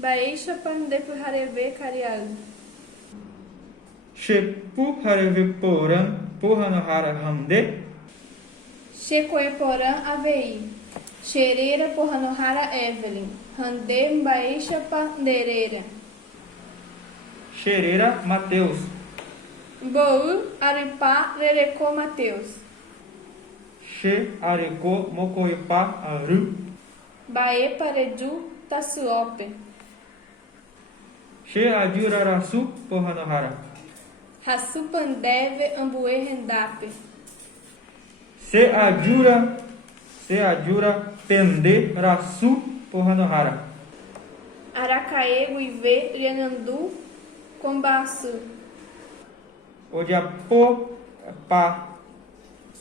Baisha pandepu hareve karial. Shepu hareve poran pohanohara hamde. Shekoeporan avei. Xereira porranohara Evelyn. Hande baisha pandereira. Xerera Mateus. Boul aripá rerecô Mateus. She areko mokoipa aru. Bae pareju tassuope. She ajurarasu pohanohara. Rassupandeve ambue rendape. Se ajura pende rasu pohanohara. Aracaê guive rianandu combaçu. Ojapo pa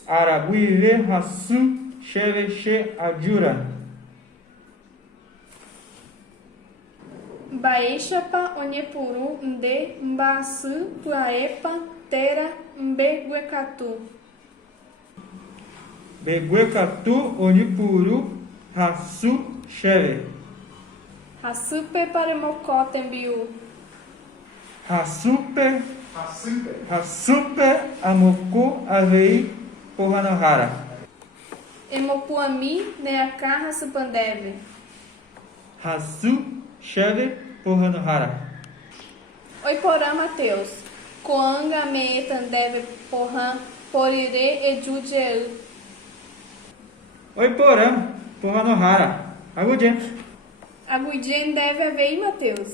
araguive rasu cheve she ajura. Baixapa onepuru nde mbaçu puaepa tera mbeguecatu. Beguecatu onipuru rasu cheve. Rassupe paremocotembiu. Rasupe amoku avei pohanohara. Emopuami neaka rassupandeve. Rasu cheve pohanohara. Oiporã Mateus. Coanga meetandeve porrã porire ejujeu. Oi porã pohanohara. Agudje. Agudien deve haver Mateus.